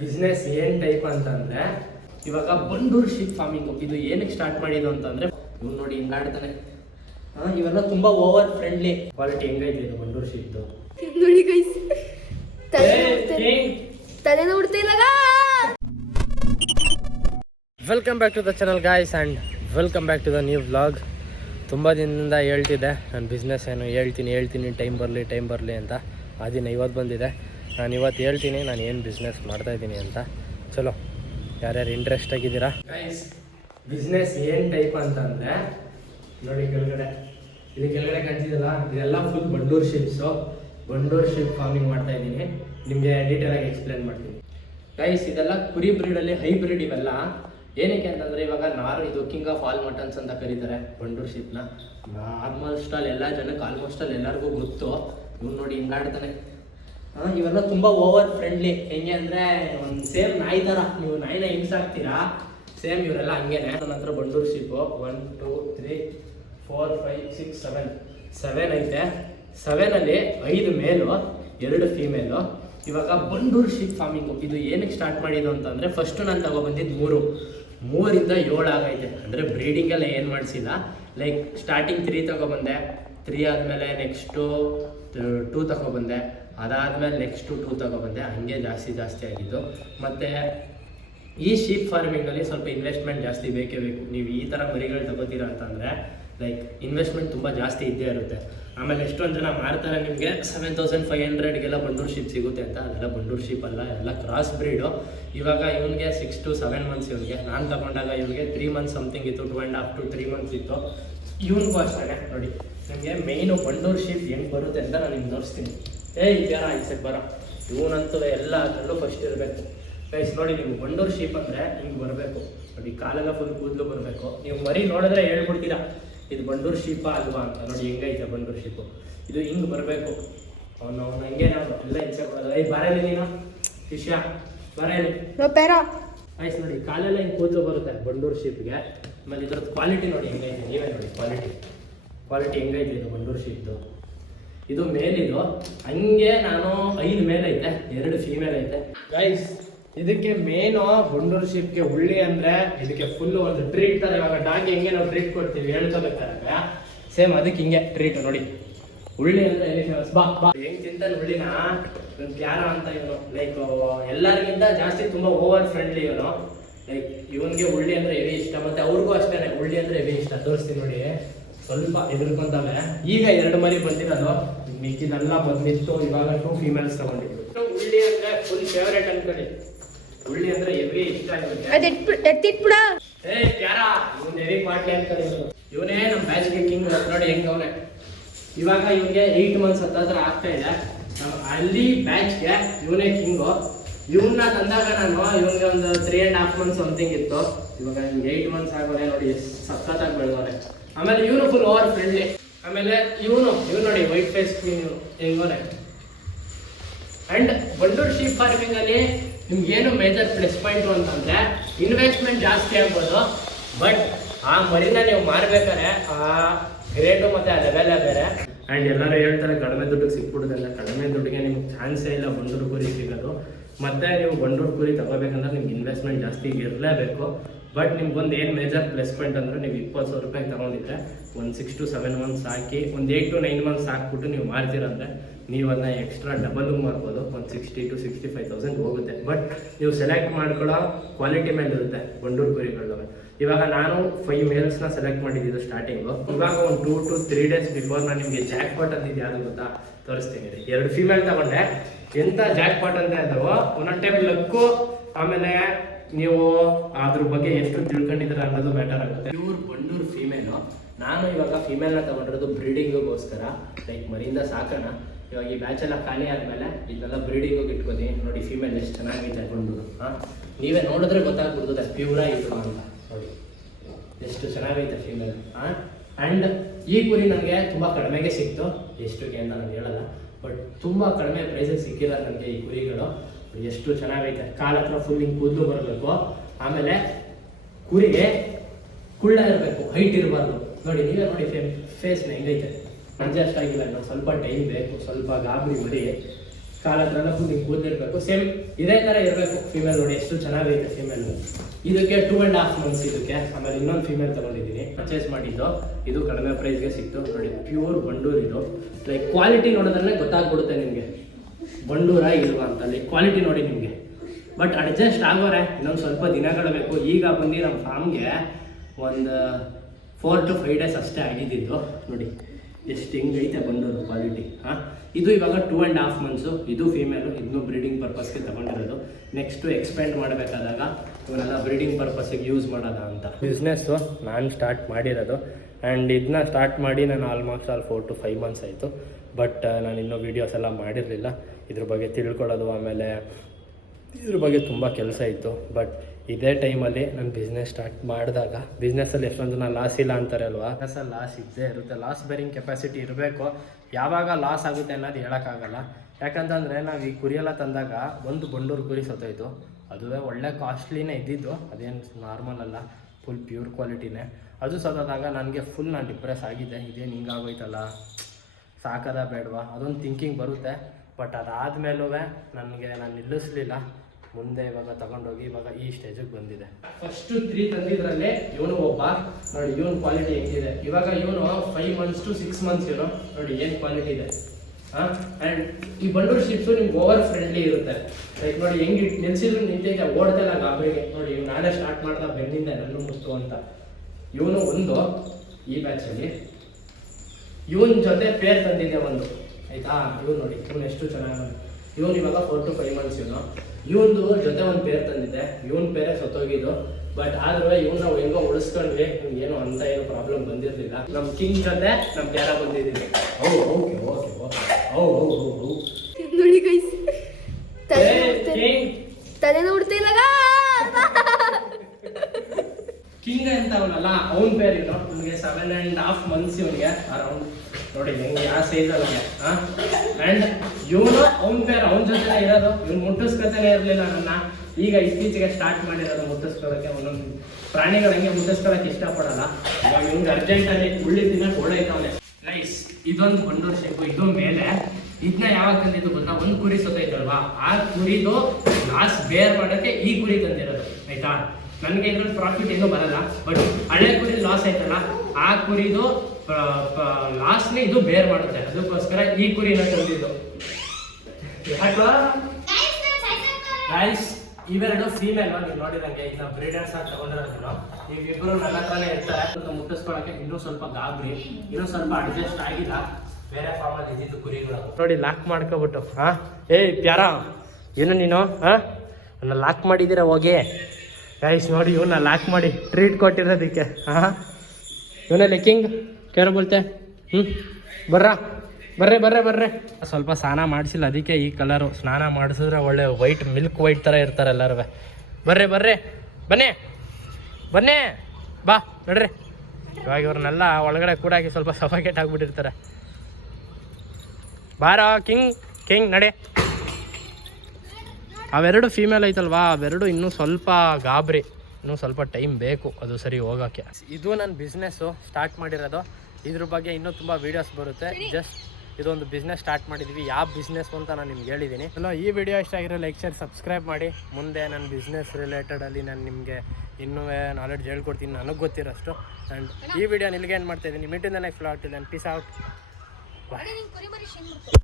Business ಏನು type ಅಂತಂದರೆ ಇವಾಗ ಬಂಡೂರು ಶೀಪ್ ಫಾರ್ಮಿಂಗು ಇದು ಏನಕ್ಕೆ ಸ್ಟಾರ್ಟ್ ಮಾಡಿದ್ದು ಅಂತಂದರೆ ಇವ್ನು ನೋಡಿ ಹಿಂಗಾಡ್ತಾನೆ. ಇವೆಲ್ಲ ತುಂಬ ಓವರ್ ಫ್ರೆಂಡ್ಲಿ. ಕ್ವಾಲಿಟಿ ಹೆಂಗೈತೆ ಇದು ಬಂಡೂರು ಶೀಪ್ದು ನೋಡಿ ಗೈಸ್, ತಲೆ ನೋಡ್ತಿಲ್ಲ. Welcome back to the channel guys and welcome back to the new vlog. ತುಂಬ ದಿನದಿಂದ ಹೇಳ್ತಿದ್ದೆ ನಾನು ಬಿಸ್ನೆಸ್ ಏನು ಹೇಳ್ತೀನಿ ಟೈಮ್ ಬರಲಿ ಅಂತ. ಆ ದಿನ ಇವತ್ತು ಬಂದಿದೆ. ನಾನು ಇವತ್ತು ಹೇಳ್ತೀನಿ ನಾನು ಏನು ಬಿಸ್ನೆಸ್ ಮಾಡ್ತಾಯಿದ್ದೀನಿ ಅಂತ. ಚಲೋ, ಯಾರ್ಯಾರು ಇಂಟ್ರೆಸ್ಟ್ ಆಗಿದ್ದೀರಾ ಗೈಸ್? ಬಿಸ್ನೆಸ್ ಏನು ಟೈಪ್ ಅಂತಂದರೆ ನೋಡಿ ಕೆಳಗಡೆ, ಇದು ಕೆಳಗಡೆ ಕಾಣ್ತಿದ್ದಲ್ಲ, ಇದೆಲ್ಲ full Bandur sheeps. Bandur sheep farming ಮಾಡ್ತಾಯಿದ್ದೀನಿ. ನಿಮಗೆ ಡೀಟೇಲಾಗಿ ಎಕ್ಸ್ಪ್ಲೇನ್ ಮಾಡ್ತೀನಿ ಗೈಸ್. ಇದೆಲ್ಲ ಕುರಿ ಬ್ರೀಡಲ್ಲಿ ಹೈಬ್ರಿಡ್. ಇವೆಲ್ಲ ಏನಕ್ಕೆ ಅಂತಂದರೆ ಇವಾಗ ಇದು ಕಿಂಗ್ ಆಫ್ ಆಲ್ ಮಟನ್ಸ್ ಅಂತ ಕರೀತಾರೆ ಬಂಡೂರು ಶೀಪ್ನ. ಆಲ್ಮೋಸ್ಟ್ ಅಲ್ಲಿ ಎಲ್ಲ ಜನಕ್ಕೆ ಎಲ್ಲರಿಗೂ ಗೊತ್ತು. ಇವ್ನು ನೋಡಿ ಹಿಂಗಾಡ್ತಾನೆ. ಇವೆಲ್ಲ ತುಂಬ ಓವರ್ ಫ್ರೆಂಡ್ಲಿ. ಹೆಂಗೆ ಅಂದರೆ ಒಂದು ಸೇಮ್ ನಾಯಿ ಥರ. ನೀವು ನಾಯಿನ ಹಿಂಸಾಕ್ತೀರಾ, ಸೇಮ್ ಇವರೆಲ್ಲ ಹಂಗೇನೆ. ನನ್ನ ಹತ್ರ ಬಂಡೂರು ಶೀಪು 1 2 3 4 5 6 7 ಐತೆ. 7ಅಲ್ಲಿ 5 ಮೇಲು 2 ಫೀಮೇಲು. ಇವಾಗ ಬಂಡೂರು ಶೀಪ್ ಫಾರ್ಮಿಂಗು ಇದು ಏನಕ್ಕೆ ಸ್ಟಾರ್ಟ್ ಮಾಡಿದ್ದು ಅಂತಂದರೆ ಫಸ್ಟು ನಾನು ತಗೊಬಂದಿದ್ದು 3ರಿಂದ 7 ಆಗೈತೆ. ಅಂದರೆ ಬ್ರೀಡಿಂಗೆಲ್ಲ ಏನು ಮಾಡಿಸಿಲ್ಲ. ಲೈಕ್ ಸ್ಟಾರ್ಟಿಂಗ್ 3 ತಗೊಬಂದೆ, 3 ಆದಮೇಲೆ ನೆಕ್ಸ್ಟು 2 ತಗೊಬಂದೆ, ಅದಾದಮೇಲೆ ನೆಕ್ಸ್ಟು 2 ತಗೊಬಂದೆ. ಹಾಗೆ ಜಾಸ್ತಿ ಆಗಿದ್ದು. ಮತ್ತು ಈ ಶೀಪ್ ಫಾರ್ಮಿಂಗಲ್ಲಿ ಸ್ವಲ್ಪ ಇನ್ವೆಸ್ಟ್ಮೆಂಟ್ ಜಾಸ್ತಿ ಬೇಕೇ ಬೇಕು. ನೀವು ಈ ಥರ ಮರಿಗಳು ತಗೋತೀರಾ ಅಂತಂದರೆ ಲೈಕ್ ಇನ್ವೆಸ್ಟ್ಮೆಂಟ್ ತುಂಬ ಜಾಸ್ತಿ ಇದ್ದೇ ಇರುತ್ತೆ. ಆಮೇಲೆ ಎಷ್ಟೊಂದು ಜನ ಮಾರ್ತಾರೆ ನಿಮಗೆ 7500ಗೆಲ್ಲ ಬಂಡೂರು ಶೀಪ್ ಸಿಗುತ್ತೆ ಅಂತ. ಅದೆಲ್ಲ ಬಂಡೂರು ಶೀಪ್ ಅಲ್ಲ, ಎಲ್ಲ ಕ್ರಾಸ್ ಬ್ರೀಡು. ಇವಾಗ ಇವನಿಗೆ 6 to 7 months. ಇವನಿಗೆ ನಾನು ತಗೊಂಡಾಗ ಇವನಿಗೆ 3 months ಸಮಥಿಂಗ್ ಇತ್ತು, 2.5 to 3 months ಇತ್ತು. ಇವನಿಗೂ ಅಷ್ಟೇ ನೋಡಿ. ನಿಮಗೆ ಮೇಯ್ನು ಬಂಡೂರು ಶೀಪ್ ಹೆಂಗೆ ಬರುತ್ತೆ ಅಂತ ನಾನು ನಿಮ್ಗೆ ತೋರಿಸ್ತೀನಿ. ಇದ್ಯಾರ ಆಯ್ಸಕ್ಕೆ ಬರೋ ಇವನಂತೂ ಎಲ್ಲ ಅದರಲ್ಲೂ ಫಸ್ಟ್ ಇರಬೇಕು ಗೈಸ್. ನೋಡಿ, ನೀವು ಬಂಡೂರು ಶೀಪ್ ಅಂದರೆ ಹಿಂಗೆ ಬರಬೇಕು ನೋಡಿ. ಕಾಲೆಲ್ಲ ಫುಲ್ ಕೂದಲು ಬರಬೇಕು. ನೀವು ಮರಿ ನೋಡಿದ್ರೆ ಹೇಳ್ಬಿಡ್ತೀರಾ ಇದು ಬಂಡೂರು ಶೀಪ ಅಲ್ವಾ ಅಂತ. ನೋಡಿ ಹೆಂಗೈತೆ ಬಂಡೂರು ಶೀಪು. ಇದು ಹಿಂಗೆ ಬರಬೇಕು. ಅವನು ಹಂಗೆ ನಾವು ಎಲ್ಲ ಹಿಂಸೆ ಕೊಡೋದು. ಬರಲಿ ನೀನು ಶಿಷ್ಯ, ಬರಲಿ ಆಯ್ತು. ನೋಡಿ ಕಾಲೆಲ್ಲ ಹಿಂಗೆ ಕೂದಲು ಬರುತ್ತೆ ಬಂಡೂರು ಶೀಪ್ಗೆ. ಆಮೇಲೆ ಇದ್ರದ್ದು ಕ್ವಾಲಿಟಿ ನೋಡಿ ಹೆಂಗೈತೆ. ನೀವೇ ನೋಡಿ ಕ್ವಾಲಿಟಿ ಹೆಂಗೈತೆ ಇದು ಬಂಡೂರು ಶೀಪ್ದು. ಇದು ಮೇಲಿದು. ಹಂಗೆ ನಾನು 5 ಮೇಲೈತೆ, 2 ಫೀಮೇಲ್ ಐತೆ ಗೈಸ್. ಇದಕ್ಕೆ ಮೇನು ಬಂಡೂರು ಶೀಪ್ಗೆ ಉಳ್ಳಿ ಅಂದರೆ ಇದಕ್ಕೆ ಫುಲ್ಲು ಒಂದು ಟ್ರೀಟ್ ಥರ. ಇವಾಗ ಡಾಗಿ ಹೆಂಗೆ ನಾವು ಟ್ರೀಟ್ ಕೊಡ್ತೀವಿ ಹೇಳ್ಕೋಬೇಕಾದ್ರೆ ಸೇಮ್ ಅದಕ್ಕೆ ಹಿಂಗೆ ಟ್ರೀಟ್ ನೋಡಿ. ಉಳ್ಳಿ ಅಂದರೆ ಎಲ್ಲಿ ಫೇಮಸ್ ಬಾ ಹೆಂಗೆ ತಿಂತಾನೆ ಉಳ್ಳಿನ. ಒಂದು ಪ್ಯಾರ ಅಂತ ಇವನು. ಲೈಕ್ ಎಲ್ಲರಿಗಿಂತ ಜಾಸ್ತಿ ತುಂಬ ಓವರ್ ಫ್ರೆಂಡ್ಲಿ ಇವನು. ಲೈಕ್ ಇವನಿಗೆ ಉಳ್ಳಿ ಅಂದರೆ ಹೆವಿ ಇಷ್ಟ. ಮತ್ತು ಅವ್ರಿಗೂ ಅಷ್ಟೇ ಉಳ್ಳಿ ಅಂದರೆ ಹೆವಿ ಇಷ್ಟ. ತೋರಿಸ್ತೀನಿ ನೋಡಿ, ಸ್ವಲ್ಪ ಎದುರ್ಕೊಂತವೆ. ಈಗ 2 ಮರಿ ಬಂದಿರೋದು, ಮಿಕ್ಕಿದೆಲ್ಲ ಬಂದಿತ್ತು. ಇವಾಗ 2 ಫೀಮೇಲ್ಸ್ ತಗೊಂಡಿದ್ದು. ಉಳ್ಳಿ ಅಂದರೆ ಫುಲ್ ಫೇವ್ರೇಟ್ ಅನ್ಕೊಳ್ಳಿ. ಉಳ್ಳಿ ಅಂದರೆ ಹೆವಿ ಇಷ್ಟ ಇವನಿಗೆ. ಇವನು ಹೆವಿ ಪಾಟ್ಲಿ ಅನ್ಕೊಳ್ಳಿ. ಇವನೇ ನಮ್ಮ ಬ್ಯಾಚ್ಗೆ ಕಿಂಗ್. ನೋಡಿ ಹೆಂಗೆ ಅವನೇ. ಇವಾಗ ಇವನಿಗೆ 8 months ಹತ್ರ ಆಗ್ತಾ ಇದೆ. ಅಲ್ಲಿ ಬ್ಯಾಚ್ಗೆ ಇವನೇ ಕಿಂಗು. ಇವನ್ನ ತಂದಾಗ ನಾನು ಇವನಿಗೆ ಒಂದು 3.5 months ಸಮಥಿಂಗ್ ಇತ್ತು. ಇವಾಗ ನಿಮ್ಗೆ 8 months ಆಗೋರೆ. ನೋಡಿ ಎಷ್ಟು ಸಖತ್ತಾಗಿ ಬೆಳೆದವರೆ. ಆಮೇಲೆ ಇವನು ಫುಲ್ ಓವರ್ ಫ್ರೆಂಡ್ಲಿ. ಆಮೇಲೆ ಇವನು ನೋಡಿ ವೈಟ್ ಫೇಸ್ ಕ್ವೀನ್ ಹೆಂಗೋನೆ. ಆ್ಯಂಡ್ ಬಂಡೂರು ಶೀಪ್ ಫಾರ್ಮಿಂಗಲ್ಲಿ ನಿಮ್ಗೇನು ಮೇಜರ್ ಪ್ಲಸ್ ಪಾಯಿಂಟು ಅಂತಂದರೆ ಇನ್ವೆಸ್ಟ್ಮೆಂಟ್ ಜಾಸ್ತಿ ಆಗ್ಬೋದು. ಬಟ್ ಆ ಮರಿನ ನೀವು ಮಾರ್ಬೇಕಾದ್ರೆ ಆ ಗ್ರೇಡು ಮತ್ತು ಆ ಲೆವೆಲೇ ಬೇರೆ. ಆ್ಯಂಡ್ ಎಲ್ಲರೂ ಹೇಳ್ತಾರೆ ಕಡಿಮೆ ದುಡ್ಡಿಗೆ ಸಿಕ್ಬಿಡುತ್ತಲ್ಲ. ಕಡಿಮೆ ದುಡ್ಡಿಗೆ ನಿಮ್ಗೆ ಚಾನ್ಸೇ ಇಲ್ಲ ಬಂಡೂರು ಕುರಿ ಸಿಗೋದು. ಮತ್ತು ನೀವು ಬಂಡೂರು ಕುರಿ ತಗೋಬೇಕಂದ್ರೆ ನಿಮ್ಗೆ ಇನ್ವೆಸ್ಟ್ಮೆಂಟ್ ಜಾಸ್ತಿ ಇರಲೇಬೇಕು. ಬಟ್ ನಿಮ್ಗೊಂದು ಏನು ಮೇಜರ್ ಪ್ಲಸ್ ಪಾಯಿಂಟ್ ಅಂದರೆ ನೀವು 20,000 ರೂಪಾಯಿಗೆ ತೊಗೊಂಡಿದ್ರೆ ಒಂದು 6 to 7 months ಹಾಕಿ ಒಂದು 8 to 9 months ಹಾಕ್ಬಿಟ್ಟು ನೀವು ಮಾರ್ತೀರಂದರೆ ನೀವು ಅದನ್ನ ಎಕ್ಸ್ಟ್ರಾ ಡಬಲ್ಲು ಮಾಡ್ಬೋದು. ಒಂದು 60,000 to 65,000 ಹೋಗುತ್ತೆ. ಬಟ್ ನೀವು ಸೆಲೆಕ್ಟ್ ಮಾಡ್ಕೊಳ್ಳೋ ಕ್ವಾಲಿಟಿ ಮೇಲೆ ಇರುತ್ತೆ ಬಂಡೂರು ಕುರಿಗಳು. ಇವಾಗ ನಾನು 5 ಮೇಲ್ಸ್ನ ಸೆಲೆಕ್ಟ್ ಮಾಡಿದ್ದು ಸ್ಟಾರ್ಟಿಂಗು. ಇವಾಗ ಒಂದು 2 to 3 days ಬಿಫೋರ್ ನಾನು ನಿಮಗೆ ಜಾಕ್ ಪಾಟ್ ಅಂತಿದ್ದು ಯಾವುದು ಗೊತ್ತಾ ತೋರಿಸ್ತೀನಿ. 2 ಫೀಮೇಲ್ ತಗೊಂಡೆ. ಎಂಥ ಜಾಕ್ ಪಾಟ್ ಅಂತ ಇದ್ದಾವೋ ಒಂದೊಂದು ಟೈಮ್ ಲಕ್ಕು. ಆಮೇಲೆ ನೀವು ಅದ್ರ ಬಗ್ಗೆ ಎಷ್ಟು ತಿಳ್ಕೊಂಡಿದ್ದೀರ ಅನ್ನೋದು ಮ್ಯಾಟರ್ ಆಗುತ್ತೆ. ಇವ್ರು ಬಂಡೂರು ಫೀಮೇಲು. ನಾನು ಇವಾಗ ಫೀಮೇಲ್ನ ತಗೊಂಡಿರೋದು ಬ್ರೀಡಿಂಗಿಗೋಸ್ಕರ. ಲೈಕ್ ಮರಿಯಿಂದ ಸಾಕೋಣ. ಇವಾಗ ಈ ಬ್ಯಾಚ್ ಎಲ್ಲ ಖಾಲಿ ಆದಮೇಲೆ ಇದನ್ನೆಲ್ಲ ಬ್ರೀಡಿಂಗಿಗೆ ಇಟ್ಕೋತೀನಿ. ನೋಡಿ ಫೀಮೇಲ್ ಎಷ್ಟು ಚೆನ್ನಾಗಿದೆ ಬಂಡೂರು. ನೀವೇ ನೋಡಿದ್ರೆ ಗೊತ್ತಾಗ್ಬಿಡ್ತದೆ ಪ್ಯೂರಾ ಇತ್ತು ಅಂತ. ನೋಡಿ ಎಷ್ಟು ಚೆನ್ನಾಗೈತೆ ಫೀಮೇಲ್. ಆ್ಯಂಡ್ ಈ ಕುರಿ ನನಗೆ ತುಂಬ ಕಡಿಮೆಗೆ ಸಿಕ್ತು. ಎಷ್ಟಕ್ಕೆ ಅಂತ ನಾನು ಹೇಳಲ್ಲ, ಬಟ್ ತುಂಬ ಕಡಿಮೆ ಪ್ರೈಸಿಗೆ ಸಿಕ್ಕಿಲ್ಲ ನನಗೆ ಈ ಕುರಿಗಳು. ಎಷ್ಟು ಚೆನ್ನಾಗೈತೆ. ಕಾಲ ಹತ್ರ ಫುಲ್ ಹಿಂಗೆ ಕೂದಲು ಬರಬೇಕು. ಆಮೇಲೆ ಕುರಿಗೆ ಕುಳ್ಳ ಇರಬೇಕು, ಹೈಟ್ ಇರಬಾರ್ದು. ನೋಡಿ ನೀವೇ ನೋಡಿ ಫೇಸ್ನ ಹೆಂಗೈತೆ. ಅಡ್ಜಸ್ಟ್ ಆಗಿಲ್ಲ. ಇನ್ನೊಂದು ಸ್ವಲ್ಪ ಟೈಮ್ ಬೇಕು, ಸ್ವಲ್ಪ ಗಾಬರಿ ಮರಿ. ಕಾಲ ಹತ್ರ ಫುಲ್ ಹಿಂಗೆ ಕೂದಿರ್ಬೇಕು. ಸೇಮ್ ಇದೇ ಥರ ಇರಬೇಕು ಫೀಮೇಲ್. ನೋಡಿ ಎಷ್ಟು ಚೆನ್ನಾಗೈತೆ ಫೀಮೇಲ್. ಇದಕ್ಕೆ 2.5 months ಇದಕ್ಕೆ. ಆಮೇಲೆ ಇನ್ನೊಂದು ಫೀಮೇಲ್ ತೊಗೊಂಡಿದ್ದೀನಿ, ಪರ್ಚೇಸ್ ಮಾಡಿದ್ದು. ಇದು ಕಡಿಮೆ ಪ್ರೈಸ್ಗೆ ಸಿಕ್ತು. ನೋಡಿ ಪ್ಯೂರ್ ಬಂಡೂರ್ ಇದು. ಲೈಕ್ ಕ್ವಾಲಿಟಿ ನೋಡೋದ್ರಲ್ಲೇ ಗೊತ್ತಾಗ್ಬಿಡುತ್ತೆ ನಿಮಗೆ ಬಂಡೂರ ಇಲ್ವಾ ಅಂತ. ಲೈಕ್ ಕ್ವಾಲಿಟಿ ನೋಡಿ ನಿಮಗೆ. ಬಟ್ ಅಡ್ಜಸ್ಟ್ ಆಗೋರೆ ಇನ್ನೊಂದು ಸ್ವಲ್ಪ ದಿನಗಳು ಬೇಕು. ಈಗ ಬಂದು ನಮ್ಮ ಫಾರ್ಮ್ಗೆ ಒಂದು 4 to 5 days ಅಷ್ಟೇ ಆಗಿದ್ದಿದ್ದು. ನೋಡಿ ಎಷ್ಟು ಹಿಂಗೈತೆ ಬಂಡೂರು ಕ್ವಾಲಿಟಿ. ಇದು ಇವಾಗ 2.5 months. ಇದು ಫೀಮೇಲು. ಇದನ್ನು ಬ್ರೀಡಿಂಗ್ ಪರ್ಪಸ್ಗೆ ತೊಗೊಂಡಿರೋದು. ನೆಕ್ಸ್ಟು ಎಕ್ಸ್ಪೆಂಡ್ ಮಾಡಬೇಕಾದಾಗ ಇವನ್ನೆಲ್ಲ ಬ್ರೀಡಿಂಗ್ ಪರ್ಪಸ್ಸಿಗೆ ಯೂಸ್ ಮಾಡೋದ ಅಂತ ಬಿಸ್ನೆಸ್ಸು ನಾನು ಸ್ಟಾರ್ಟ್ ಮಾಡಿರೋದು. ಆ್ಯಂಡ್ ಇದನ್ನ ಸ್ಟಾರ್ಟ್ ಮಾಡಿ ನಾನು ಆಲ್ಮೋಸ್ಟ್ 4 to 5 months ಆಯಿತು. ಬಟ್ ನಾನು ಇನ್ನೂ ವೀಡಿಯೋಸ್ ಎಲ್ಲ ಮಾಡಿರಲಿಲ್ಲ ಇದ್ರ ಬಗ್ಗೆ ತಿಳ್ಕೊಳ್ಳೋದು. ಆಮೇಲೆ ಇದ್ರ ಬಗ್ಗೆ ತುಂಬ ಕೆಲಸ ಇತ್ತು. ಬಟ್ ಇದೇ ಟೈಮಲ್ಲಿ ನಾನು ಬಿಸ್ನೆಸ್ ಸ್ಟಾರ್ಟ್ ಮಾಡಿದಾಗ, ಬಿಸ್ನೆಸ್ಸಲ್ಲಿ ಎಷ್ಟೊಂದು ಜನ ಲಾಸ್ ಇಲ್ಲ ಅಂತಾರೆ ಅಲ್ವಾ, ಲಾಸ್ ಇದ್ದೇ ಇರುತ್ತೆ. ಲಾಸ್ ಬೇರಿಂಗ್ ಕೆಪಾಸಿಟಿ ಇರಬೇಕು. ಯಾವಾಗ ಲಾಸ್ ಆಗುತ್ತೆ ಅನ್ನೋದು ಹೇಳೋಕ್ಕಾಗಲ್ಲ. ಯಾಕಂತಂದರೆ ನಾವು ಈ ಕುರಿಯೆಲ್ಲ ತಂದಾಗ ಒಂದು ಬಂಡೂರು ಕುರಿ ಸತ್ತೋಯ್ತು. ಅದುವೇ ಒಳ್ಳೆ ಕಾಸ್ಟ್ಲಿನೇ ಇದ್ದಿದ್ದು, ಅದೇನು ನಾರ್ಮಲ್ ಅಲ್ಲ, ಫುಲ್ ಪ್ಯೂರ್ ಕ್ವಾಲಿಟಿನೇ. ಅದು ಸತ್ತೋದಾಗ ನನಗೆ ಫುಲ್ ನಾನು ಡಿಪ್ರೆಸ್ ಆಗಿದ್ದೆ. ಇದೇನು ಹಿಂಗಾಗೋಯ್ತಲ್ಲ, ಸಾಕದ ಬೇಡವಾ ಅದೊಂದು ಥಿಂಕಿಂಗ್ ಬರುತ್ತೆ. ಬಟ್ ಅದಾದಮೇಲೂ ನಾನು ನಿಲ್ಲಿಸಲಿಲ್ಲ. ಮುಂದೆ ಇವಾಗ ತಗೊಂಡೋಗಿ ಇವಾಗ ಈ ಸ್ಟೇಜಿಗೆ ಬಂದಿದೆ. ಫಸ್ಟು 3 ತಂದಿದ್ರಲ್ಲೇ ಇವನು ಒಬ್ಬ. ನೋಡಿ ಇವನು ಕ್ವಾಲಿಟಿ ಹೆಂಗಿದೆ. ಇವಾಗ ಇವನು 5 months to 6 months ಇವನು. ನೋಡಿ ಏನು ಕ್ವಾಲಿಟಿ ಇದೆ. ಆ್ಯಂಡ್ ಈ ಬಂಡೂರು ಶಿಪ್ಸು ನಿಮ್ಗೆ ಓವರ್ ಫ್ರೆಂಡ್ಲಿ ಇರುತ್ತೆ. ಲೈಕ್ ನೋಡಿ ಹೆಂಗೆ ನಿಲ್ಸಿದ್ರು ನಿಂತೈತೆ, ಓಡ್ತಲ್ಲ ಗಾಬರಿಗೆ. ನೋಡಿ ಇವ್ನು ನಾನೇ ಸ್ಟಾರ್ಟ್ ಮಾಡ್ದ ಬೆನ್ನಿಂದ ನನ್ನ ಮುತ್ತು ಅಂತ. ಇವನು ಒಂದು ಈ ಬ್ಯಾಚಲ್ಲಿ ಇವನ್ ಜೊತೆ ಪೇರ್ ತಂದಿದ್ದೆ ಒಂದು, ಆಯಿತಾ. ಇವನು ನೋಡಿ ಇವನು ಎಷ್ಟು ಚೆನ್ನಾಗಿ. ಇವನು ಇವಾಗ 4 to 5 months ಇವನು ಜೊತೆ ಒಂದು ಪೇರ್ ತಂದಿದ್ದೆ. ಇವನ್ ಪೇರೇ ಸತ್ತೋಗಿದ್ದು. ಬಟ್ ಆದ್ರೆ ಇವನ್ನ ನಾವು ಹೆಂಗೋ ಉಳಿಸ್ಕೊಂಡ್ವಿ. ಏನು ಅಂತ ಏನು ಪ್ರಾಬ್ಲಮ್ ಬಂದಿರಲಿಲ್ಲ. ನಮ್ಮ ಕಿಂಗ್ ಜೊತೆ ನಮ್ಮ ಪ್ಯಾರ ಬಂದಿದ್ದೀವಿ. ಓಕೆ ಓಕೆ ಓಕೆ ನೋಡಿ ಗೈಸ್, ತಲೆ ನೋಡ್ತಿಲ್ಲ ಕಿಂಗ್ ಅಂತ ಅವನಲ್ಲ, ಅವನ ಪೇರ್ ಇನ್ನು ನಮಗೆ 7.5 months ಇವನಿಗೆ ಅರೌಂಡ್. ನೋಡಿ ಹೆಂಗೆ ಯಾವ ಸೈಜಲ್ಲ. ಆ್ಯಂಡ್ ಇವನು ಅವನ ಪೇರ್ ಅವನ ಜೊತೆ ಇರೋದು. ಇವ್ನು ಮುಟ್ಟಿಸ್ಕೊತಾನೆ ಇರಲಿಲ್ಲ ನನ್ನ. ಈಗ ಇತ್ತೀಚೆಗೆ ಸ್ಟಾರ್ಟ್ ಮಾಡಿರೋದು ಮುಟ್ಟಿಸ್ಕೊಳ್ಳೋಕ್ಕೆ. ಒಂದೊಂದು ಪ್ರಾಣಿಗಳು ಹಂಗೆ ಮುಟ್ಟಿಸ್ಕೊಳ್ಳೋಕೆ ಇಷ್ಟಪಡಲ್ಲ. ಇವಾಗ ಇವ್ನಿಗೆ ಅರ್ಜೆಂಟಲ್ಲಿ ಉಳ್ಳಿ ತಿನ್ನಕ್ಕೆ ಒಳ್ಳೈತವನೆ. ನೈಸ್. ಇದೊಂದು ಬಂಡೂರು ಶೇಪು. ಇದು ಮೇಲೆ ಇದನ್ನ ಯಾವಾಗ ತಂದಿದ್ದು ಗೊತ್ತಾ, ಒಂದು ಕುರಿ ಸತ್ತೈತಲ್ವಾ, ಆ ಕುರಿದು ಲಾಸ್ ಬೇರ್ ಮಾಡೋಕ್ಕೆ ಈ ಕುರಿ ತಂದಿರೋದು, ಆಯ್ತಾ. ನನಗೆ ಇದ್ರಲ್ಲಿ ಪ್ರಾಫಿಟ್ ಏನೂ ಬರಲ್ಲ. ಬಟ್ ಹಳೆ ಕುರಿ ಲಾಸ್ ಆಯ್ತಲ್ಲ, ಆ ಕುರಿದು ಲಾಸ್ನೇ ಇದು ಬೇರ್ ಮಾಡುತ್ತೆ. ಅದಕ್ಕೋಸ್ಕರ ಈ ಕುರಿನ ತಂದಿದ್ದು. ಗೈಸ್ ಇವೆರಡು ಫೀಮೇಲ್ ನೀವು ನೋಡಿದಂಗೆ. ಈಗ ಬ್ರೀಡರ್ಸ್ ಆಗಿ ತಗೊಂಡಿರೋದು. ಇವಿಬ್ಬರು ನನ್ನ ಹತ್ರನೇ ಇರ್ತಾರೆ. ಮುಟ್ಟಿಸ್ಕೊಳ್ಳೋಕೆ ಇನ್ನೂ ಸ್ವಲ್ಪ ಗಾಬರಿ, ಇನ್ನೂ ಸ್ವಲ್ಪ ಅಡ್ಜಸ್ಟ್ ಆಗಿಲ್ಲ. ಬೇರೆ ಫಾರ್ಮಲ್ಲಿ ಇದ್ದಿದ್ದು ಕುರಿಗಳು ನೋಡಿ ಲಾಕ್ ಮಾಡ್ಕೊಬಿಟ್ಟು. ಪ್ಯಾರ ಏನು ನೀನು ನನ್ನ ಲಾಕ್ ಮಾಡಿದ್ದೀರಾ ಹೋಗಿ. ಗೈಸ್ ನೋಡಿ ಇವನ್ನ ಲಾಕ್ ಮಾಡಿ ಟ್ರೀಟ್ ಕೊಟ್ಟಿರೋದಕ್ಕೆ. ಇವನಲ್ಲಿ ಕಿಂಗ್ ಕೇರ ಬೋಲ್ತೆ. ಬರ್ರೆ ಸ್ವಲ್ಪ ಸ್ನಾನ ಮಾಡಿಸಿಲ್ಲ, ಅದಕ್ಕೆ ಈ ಕಲರು. ಸ್ನಾನ ಮಾಡಿಸಿದ್ರೆ ಒಳ್ಳೆ ವೈಟ್ ಮಿಲ್ಕ್ ವೈಟ್ ಥರ ಇರ್ತಾರೆ ಎಲ್ಲರೂ. ಬರ್ರೆ ಬನ್ನಿ ಬಾ ನಡ್ರಿ. ಇವಾಗ ಇವ್ರನ್ನೆಲ್ಲ ಒಳಗಡೆ ಕೂಡಾಕಿ ಸ್ವಲ್ಪ ಸಫಾಕೇಟ್ ಆಗಿಬಿಟ್ಟಿರ್ತಾರೆ. ಬಾರೋ ಕಿಂಗ್ ನಡೆ. ಅವೆರಡು ಫೀಮೇಲ್ ಐತಲ್ವಾ, ಅವೆರಡು ಇನ್ನೂ ಸ್ವಲ್ಪ ಗಾಬರಿ, ಇನ್ನೂ ಸ್ವಲ್ಪ ಟೈಮ್ ಬೇಕು ಅದು ಸರಿ ಹೋಗೋಕ್ಕೆ. ಇದು ನನ್ನ ಬಿಸ್ನೆಸ್ಸು ಸ್ಟಾರ್ಟ್ ಮಾಡಿರೋದು. ಇದ್ರ ಬಗ್ಗೆ ಇನ್ನೂ ತುಂಬ ವೀಡಿಯೋಸ್ ಬರುತ್ತೆ. ಜಸ್ಟ್ ಇದೊಂದು ಬಿಸ್ನೆಸ್ ಸ್ಟಾರ್ಟ್ ಮಾಡಿದ್ವಿ. ಯಾವ ಬಿಸ್ನೆಸ್ ಅಂತ ನಾನು ನಿಮ್ಗೆ ಹೇಳಿದ್ದೀನಿ. ಈ ವಿಡಿಯೋ ಇಷ್ಟ ಆಗಿರೋ ಲೈಕ್ ಶೇರ್ ಸಬ್ಸ್ಕ್ರೈಬ್ ಮಾಡಿ. ಮುಂದೆ ನನ್ನ ಬಿಸ್ನೆಸ್ ರಿಲೇಟೆಡಲ್ಲಿ ನಾನು ನಿಮಗೆ ಇನ್ನೂ ನಾಲೆಡ್ಜ್ ಹೇಳ್ಕೊಡ್ತೀನಿ ನನಗೆ ಗೊತ್ತಿರೋಷ್ಟು. ಆ್ಯಂಡ್ ಈ ವಿಡಿಯೋ ನಿಲ್ಗೆ ಏನು ಮಾಡ್ತಾಯಿದ್ದೀನಿ. Meet in the next vlog. Till then peace out. Bye.